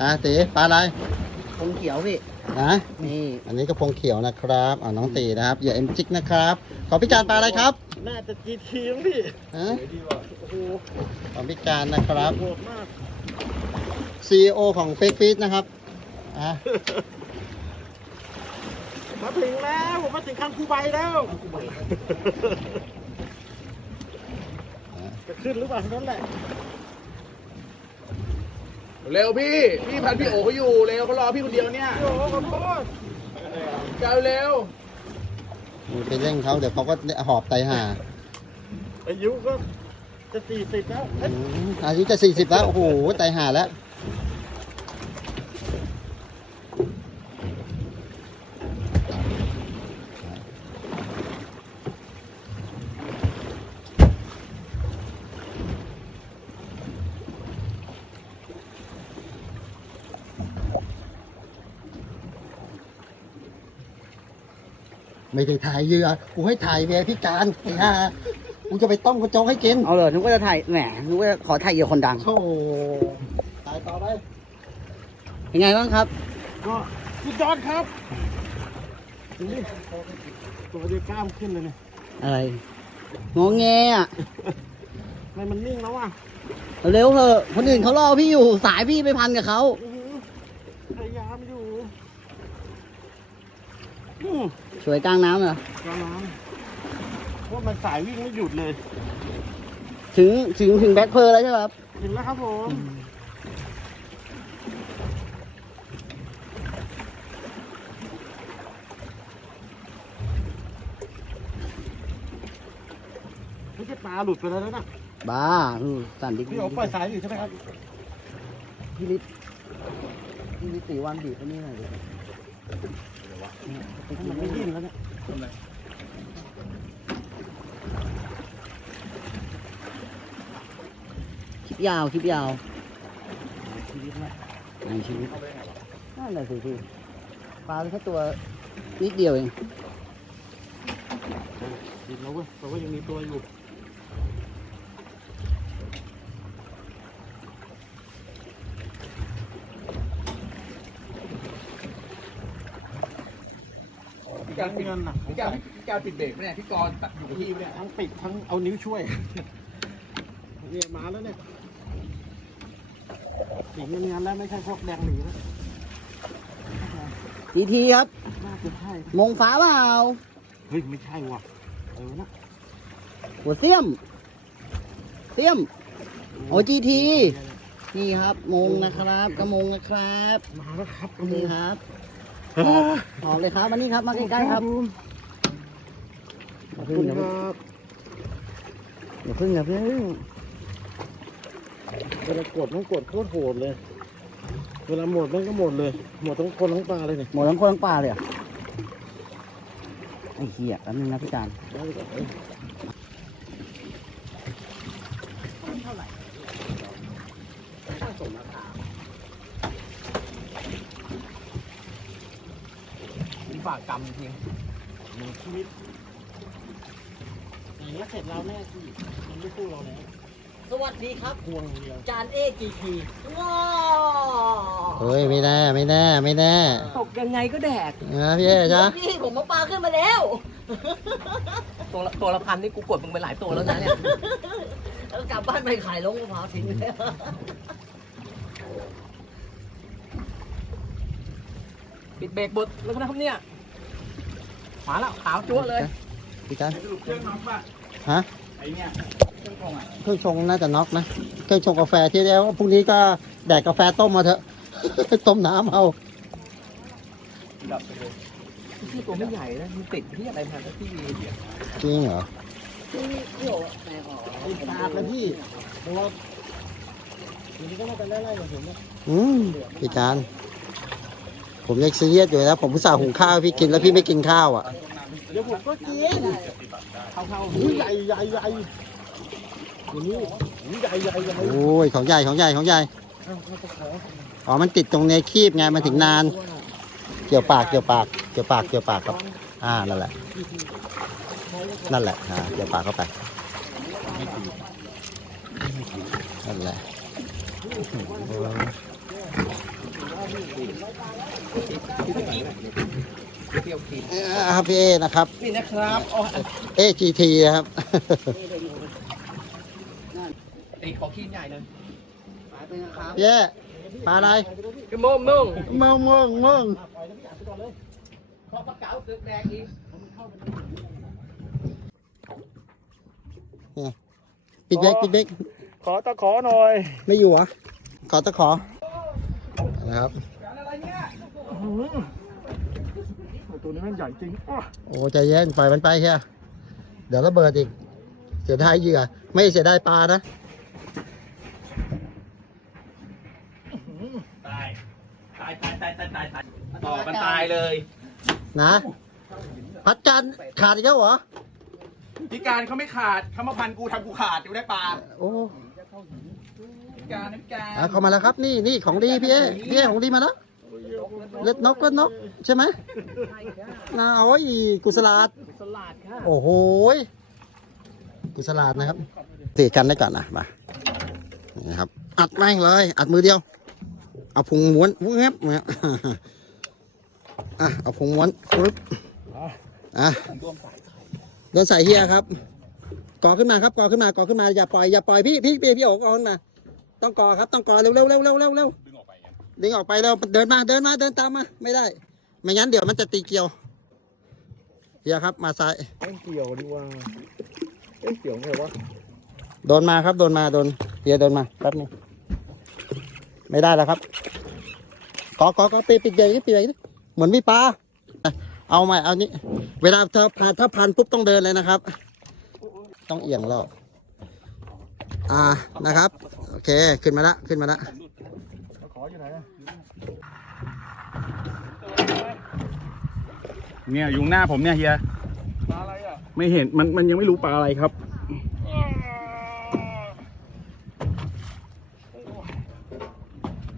อะตีปลาอะไรคงเขียวพี่นะนี่ อันนี้กระพงเขียวนะครับอ่าน้องตีนะครับอย่าเอ็มจิกนะครับ ขอพิจารณ์ปลาอะไรครับ น่าจะจีทีมพี่ฮะโอ้โหขอพิจารณ์นะครับโหดมาก CEO ของเฟกฟิตนะครับอะมาถึงแล้วผมมาถึงคังคูใบแล้วจะขึ้นหรือเปล่านั่นแหละ เร็วพี่ พี่พันพี่โอเขาอยู่เร็วเขารอพี่คนเดียวเนี่ยโอ้โหขอโทษเจ้าเร็วอย่าไปเร่งเขาเดี๋ยวเขาก็หอบไตห่าอายุก็จะสี่สิบแล้วเอ๊ะอืมอายุจะ40แล้ว โอ้โหไตห่าแล้ว ไม่ได้ถ่ายเหยื่อกูให้ถ่ายเมียพิการไอ้ห่ากูจะไปต้มกระโจกให้กินเอาเลยนึกว่าจะถ่ายแหมนึกว่าจะขอถ่ายเหยื่อคนดังโธ่ถ่ายต่อไปเป็นไงบ้างครับก็สุดยอดครับดูดิตัวจะกล้ามขึ้นเลยเนี่ยอะไรงอแงอะทำไมมันนิ่งแล้วอะเร็วเถอะคนอื่นเขารอพี่อยู่สายพี่ไปพันกับเขาอื้อหือพยายามอยู่อืม สวยกลางน้ำเหรอกำลังเพราะว่ามันสายวิ่งไม่หยุดเลย ถึงถึงถึงแบ็คเพลแล้วใช่ไหมครับ ถึงแล้วครับผมไม่ใช่ปลาหลุดไปแล้วนะบ้าดูสั่นดิพี่โอ๋ปล่อยสายอยู่ใช่ไหมครับ พี่ลิศพี่ลิศตีวันบีบไปนี่หน่อยดิ มันไม่ดิ้นแล้วเนี่ยคลิปยาวคลิปยาวชีวิตนะในชีวิตนั่นแหละสิพี่ปลาแค่ตัวนิดเดียวเองดิ้นแล้วเว้ยแต่ว่ายังมีตัวอยู่ารปิดเงินหนักพี่การพี่การปิดเบรกไหมเนี่ยพี่กรณ์ตัดอยู่กับที่ปะเนี่ยทั้งปิดทั้งเอานิ้วช่วยเนี่ยมาแล้วเนี่ยสีเงินๆแล้วไม่ใช่พวกแดงหนีแล้วทีทีครับน่าจะใช่มงฟ้าเปล่าเฮ้ยไม่ใช่ว่ะเออนะหัวเสี้ยมเสี้ยมโอ้จีทีนี่ครับมงนะครับกระมงนะครับ มาแล้วครับนี่ครับ ออกเลยครับมานี่ครับมาใกล้ๆครับอย่าขอบพึ่งคุณอย่าคพึ่งรับอย่าพึ่งอย่าพึ่งเวลากดมันกดโคตรโหดเลย เวลาหมดมันก็หมดเลย หมดทั้งคนทั้งปลาเลยเนี่ยหมดทั้งคนทั้งป่าเลยเหรอไอ้เหี้ยแป๊บนึงนะพี่การได้ก่อนเอ้ย ฝากกรรมจริง หนึ่ง ชีวิตอย่างนี้ยเสร็จแล้วแน่พี่มันไม่คู่เราแล้วสวัสดีครับพวงอย่างเดียวจานเอจีพีว้าเฮ้ยไม่แน่ไม่แน่ไม่แน่ตกยังไงก็แดกนะพี่เอ๋จ้ะพี่ผมมาปลาขึ้นมาแล้ว ตัวละตัวละพันนี่กูกดมึงไปหลายตัวแล้วนะเนี่ย แล้วกลับบ้านไปขายลงมะพร้าวทิ้งไปแล้วปิดเบรกบดแล้วนะครับเนี่ย มาแล้วขาวจั๊วะเลยพี่กันสรุปเครื่องน็อกป่ะฮะไอเนี่ยเครื่องกรองอะเครื่องชงน่าจะน็อกนะเครื่องชงกาแฟที่แล้วพรุ่งนี้ก็แดกกาแฟต้มมาเถอะต้มน้ำเอาดับไปเลยที่ตัวไม่ใหญ่นะมันติดที่อะไรมาที่จริงเหรอพี่พี่โอ๋แตกออกติดปากเลยพี่เพราะว่าทีนี้ก็น่าจะไล่ๆกับผมนะอืมพี่การ ผมยังซีเรียสอยู่นะผมอุตส่าห์หุงข้าวให้พี่กินแล้วพี่ไม่กินข้าวอะ เดี๋ยวผมก็กินเข้าๆหูใหญ่ใหญ่ใหญ่ตัวนี้หูใหญ่ใหญ่ใหญ่โอ้ยของใหญ่ของใหญ่ของใหญ่เอ้าเอาตะขออ๋อ มันติดตรงในคีบไงมันถึงนาน เกี่ยวปากเกี่ยวปากเกี่ยวปากเกี่ยวปากครับ อ่า นั่นแหละ นั่นแหละอ่าเกี่ยวปากเข้าไปนั่นแหละ เปรี้ยวขีดเอ่อครับพี่เอนะครับ นี่นะครับอ๋อเอจีทีนะครับตีขอขี้ใหญ่เลยไปนะครับพี่เอปลาอะไรกระมงนุ่งมองมองมองขอปลาเก๋าตึกแดงอีกปิดเบรกปิดเบรกขอตะขอหน่อย ไม่อยู่เหรอขอตะขอนะครับ ตัวนี้แม่งใหญ่จริงอ้อโอ้ใจเย็นปล่อยมันไปเฮียเดี๋ยวระเบิดอีก เสียดายเหยื่อ ไม่เสียดายปลานะตาย ตายตายตายตายตายตายต่อมันตายเลย นะ พัดจันทร์ขาดอีกแล้วเหรอพิการเขาไม่ขาดเขามาพันกูทำกูขาดอยู่ได้ปลาโอ้พิการนะพิการอะเข้ามาแล้วครับ นี่นี่ของดีพี่เอพี่เอของดีมาแล้ว เล็ดนกเล็ดนก ใช่ไหมน่าโอ้ยกุสลาดสลัดค่ะโอ้โหยกุสลาดนะครับตีกันได้ก่อนนะมานี่นะครับ อัดแม่งเลย อัดมือเดียว เอาพุงม้วนวุ้งเงียบเงี้ยอะเอาพุงม้วนปึ๊บอะโดนใส่เฮียครับกอขึ้นมาครับกอขึ้นมากอขึ้นมาอย่าปล่อยอย่าปล่อยพี่พี่พี่พี่โอ๋กอขึ้นมาต้องกอครับต้องกอเร็วเร็วเร็วเร็วเร็วเร็ว ดึงออกไปเร็วเดินมาเดินมาเดินตามมา ไม่ได้ ไม่งั้นเดี๋ยวมันจะตีเกลียวเฮียครับ มาซ้ายเล่นเกี่ยวดีกว่าเล่นเกี่ยวไงวะโดนมาครับโดนมาโดนเฮียโดนมาแป๊บนึงไม่ได้แล้วครับกอกอกอปิดปิดใหญ่ดิปิดใหญ่ดิเหมือนมีปลาอะเอาใหม่เอานี้ เวลาถ้าผ่านถ้าผ่านปุ๊บต้องเดินเลยนะครับ ต้องเอียงรอบอ่านะครับ โอเคขึ้นมาละขึ้นมาละตะ ขออยู่ไหนอะเนี่ยอยู่หน้าผมเนี่ยเฮียปลาอะไรอะไม่เห็นมันมันยังไม่รู้ปลาอะไรครับ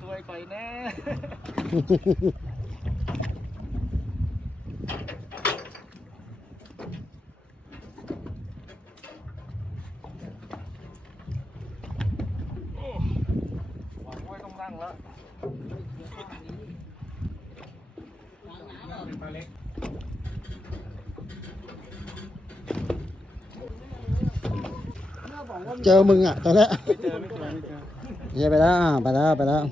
สวยไปแน่ โอ้หวังไว้ต้องนั่งแล้วเจอมึงอะตอนแรกไม่เจอไม่เจอไม่เจอเฮียไปแล้วอ่าไปแล้วไปแล้ว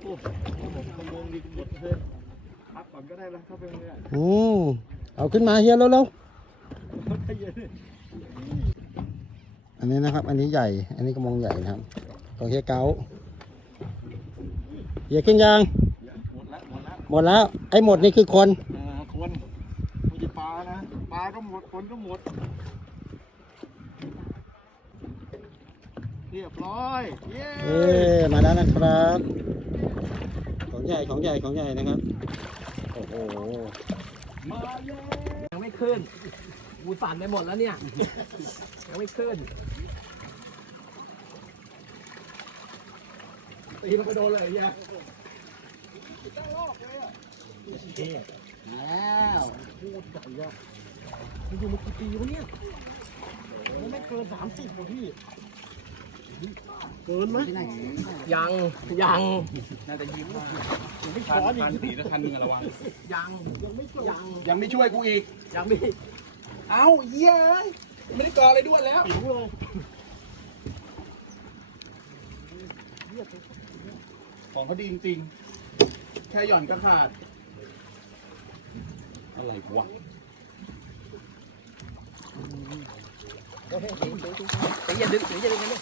โอ้ผมขโมยดีหมดเลยพักก่อนก็ได้ละถ้าเป็นเนี่ย อืมเอาขึ้นมาเฮียเร็วเร็วใจเย็นอันนี้นะครับ อันนี้ใหญ่ อันนี้กระมงใหญ่นะครับของเฮียเกาเฮียขึ้นยังหมดแล้วหมดแล้วหมดแล้วไอ้หมดนี่คือคนเอ่อคนไม่ใช่ปลานะปลาก็หมดคนก็หมดเรียบร้อยเย้เอ้มาแล้วนะครับ ของใหญ่ของใหญ่ของใหญ่นะครับโอ้โห ยังไม่ขึ้นกูสั่นไปหมดแล้วเนี่ย ยังไม่ขึ้นตีมันก็โดนเลยเฮียมาแล้วมันอยู่มากี่ปีวะเนี่ยมันไม่เกินสามสิบกว่าพี่ เกินไหมที่ไหนยังยังน่าจะยิ้มมากไม่ช้พันอนอีพันกสีละพันหนึ่งอะระวังยังยังยังไม่ช่วยกูอีกยังไม่เอ้าเฮียไม่ได้กออะไรด้วยแล้วหิวเลยของเขาดีจริงๆแค่หย่อนก็ขาด อะไรวะตีอย่าดึงตีอย่าดึงกันเลย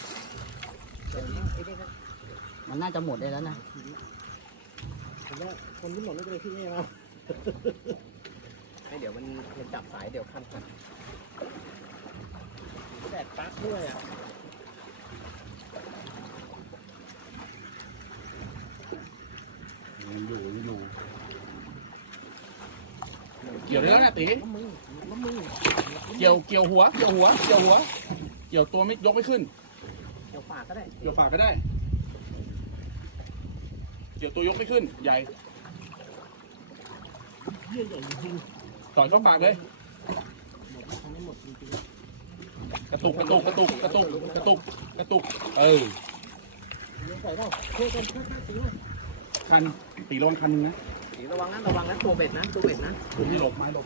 มันน่าจะหมดได้แล้วนะคนที่หมดไม่เป็นที่นี่นะให้เดี๋ยวมันมันจับสายเดี๋ยวคันคันแดดตักด้วยอะยังอยู่ยังอยู่เกี่ยวได้แล้วนะตีเกี่ยวเกี่ยวหัวเกี่ยวหัวเกี่ยวหัว เกี่ยวตัวไม่ยกไม่ขึ้นเดี๋ยวปากก็ได้เกี่ยวปากก็ได้ เกี่ยวตัวยกไม่ขึ้น ใหญ่เยี่ยใหญ่จริงสอนเข้าปากเลย หมดทำไม่หมดกระตุกกระตุกกระตุกกระตุกกระตุกกระตุก เออใส่เปล่าช่วยกันช่วยกันตีเลยคันตีลงคันหนึงนะตีระวังนะระวังนะตัวเบ็ดนะตัวเบ็ดนะผมนี่หลบไม้หลบ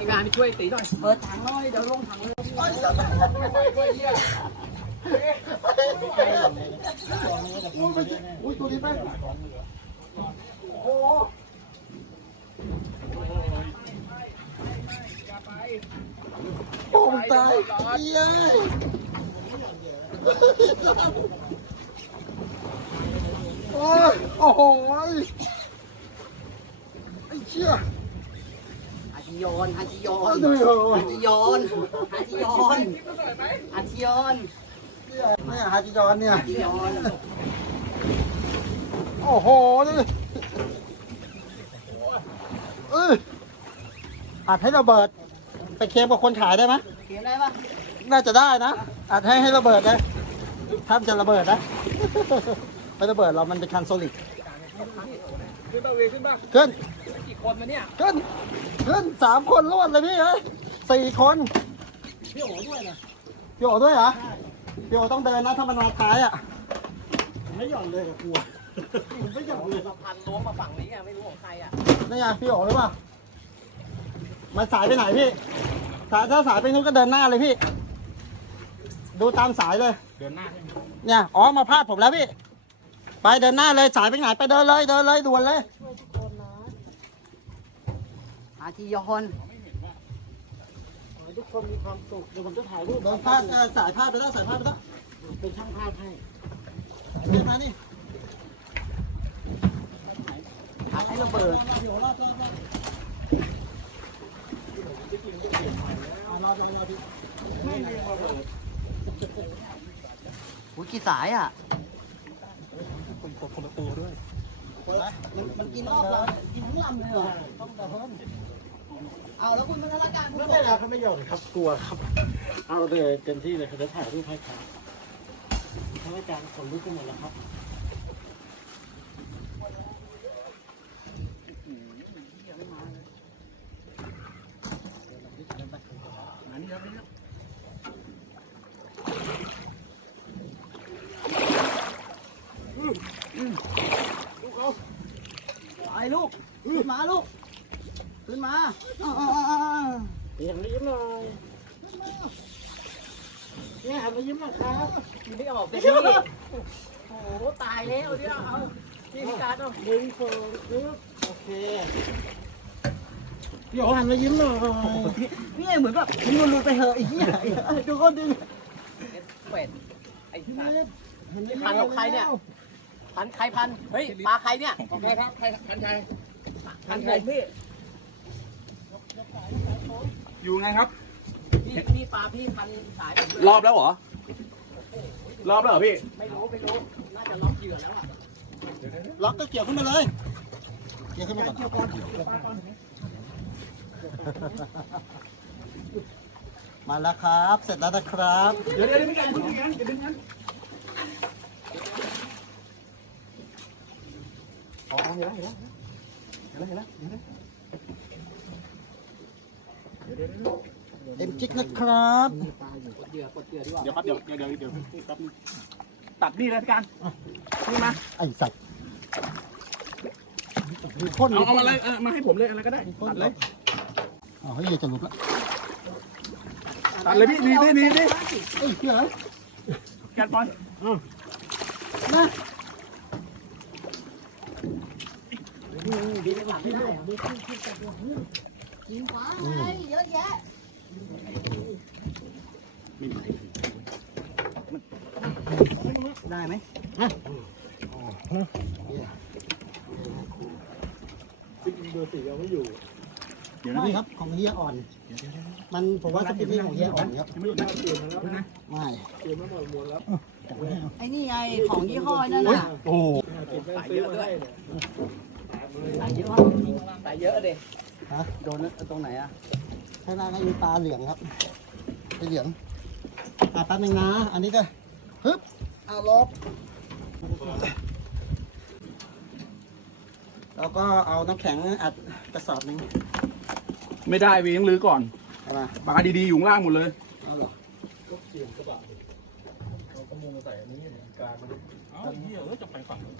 มีงานไปช่วยตีหน่อยเปิดถังเลยเดี๋ยวลงถังเลย อุ้ยตัวนี้แม่งโอ้โหตายเย้ยโอ้ยโอ้โหไอ้เชี่ยอาชิยอนอาชิยอนอาชิยอนอาชิยอนอาชิยอน เนี่ยฮาจิยอนเนี่ยอาชิยอนโอ้โหนี่เอออัดให้ระเบิด ไปเคลมกับคนขายได้ไหมเขียนได้ปะน่าจะได้นะอัดให้ให้ระเบิดนะถ้ามันจะระเบิดนะไม่ระเบิดเรามันเป็นคันโซลิดขึ้นป่ะเวขึ้นป่ะขึ้นกี่คนมาเนี่ยขึ้นขึ้นสามคนรวดเลยพี่เอ้ยสี่คนพี่โอ๋ด้วยนะพี่โอด้วยเหรอ พี่โอต้องเดินนะถ้ามันมาท้ายอะผมไม่หย่อนเลยกับกลัวผมไม่หย่อนเลยสะพานล้วงมาฝั่งนี้ไงไม่รู้ของใครอะนี่ไงพี่โอหรือเปล่ามันสายไปไหนพี่สายถ้าสายไปนู้นก็เดินหน้าเลยพี่ ดูตามสายเลย เดินหน้าใช่ไหมเนี่ย อ๋อ มาพาดผมแล้วพี่ ไปเดินหน้าเลย สายไปไหนไปเดินเลย เดินเลยด่วนเลยอาชิยอนขอให้ ทุกคนมีความสุขเดี๋ยวผมจะถ่ายรูปเดินพาดเออสายพาดไปแล้วสายพาดไปแล้วเป็นช่างภาพให้เดินมานี่อัดให้ระเบิดพี่โอรอบรอบรอบอ่ารอบรอบรอบพี่หูกี่สายอะคนละตัวด้วย มันกินรอบลำกินทั้งลำเลยเหรอต้องเดิน เอาแล้วคุณมันละกันคุณไม่ได้แล้วเขาไม่ยอมครับกลัวครับ เอาเลยเต็มที่เลยเขาจะถ่ายรูปให้ครับทานอาการย์คนลุกกันหมดแล้วครับ อันนี้ครับนี่ครับ ไอ้ลูก ขึ้นมาลูก ขึ้นมาอ่า เดี๋ยวยิ้มหน่อย เนี่ยหันมายิ้มหน่อยครับนี่ก็บอกเต็มที่โอ้โหตายแล้วเนี่ยเอาพี่พิการเอาหนึ่งสองปึ๊บโอเคพี่โอ๋หันมายิ้มหน่อยพี่เหมือนแบบมึงหลุดไปเหอะไอ้เหี้ยดูก็ดึงเป็ดไอ้สัตว์หันนี่พันกับใครเนี่ยพันใครพันเฮ้ยปลาใครเนี่ยของใครครับใครพันชัยพันผมพี่อยู่ไงครับ พี่พี่ปลาพี่พันสายผมเลยรอบแล้วเหรอ รอบแล้วเหรอพี่ ไม่รู้ไม่รู้น่าจะล็อกเหยื่อแล้วอะล็อกก็เกี่ยวขึ้นมาเลย เกี่ยวขึ้นมาก่อนมาแล้วครับ เสร็จแล้วนะครับ เดี๋ยวเดี๋ยวไม่กันพึ่งอย่างนั้นอย่าดึงนั้นอ๋อเห็นแล้วเห็นแล้วเห็นแล้วเห็นแล้วเห็นแล้ว เอ็มจิกนะครับกดเหยื่อกดเหยื่อดีกว่าเดี๋ยวครับเดี๋ยวเดี๋ยวเดี๋ยวเดี๋ยวแป๊บนึงตัดนี่เลยพี่การนี่มาไอ้สัตว์มีพ่นเอาเอาอะไรเออมาให้ผมเลยอะไรก็ได้มีพ่นตัดเลยอ๋อเฮ้ยจะหลุดละตัดเลยพี่นี่นี่นี่นี่เอ้ยเฮ้ยการบอลนะกินฟ้าไงเยอะแยะ ได้ไหมเบอร์สี่ยังไม่อยู่ เดี๋ยวนะไม่พี่ครับของเฮียอ่อนมันผมว่าสปินนี่ของเฮียอ่อนครับยังไม่หลุดนะเปลี่ยนมาแล้วนะไม่เปลี่ยนมาหมดหมดแล้วไอ้นี่ไงของยี่ห้อนั่นน่ะโอ้โหเก็บไปซื้อมาให้เนี่ยใส่เยอะใส่เยอะเลยฮะโดนตรงไหนอะ ข้างหน้าก็มีปลาเหลืองครับปลาเหลืองอะแป๊บนึงนะ อันนี้ก็ฮึบอะลบแล้วก็เอาน้ำแข็งอัดกระสอบหนึ่งไม่ได้วีต้องลื้อก่อนเอมาปลาดีๆอยู่ข้างล่างหมดเลยเอาเหรอเอากระมงใส่อันนี้เหมือนการเอ้าเหี้ยเออจะไปฝั่งนู้น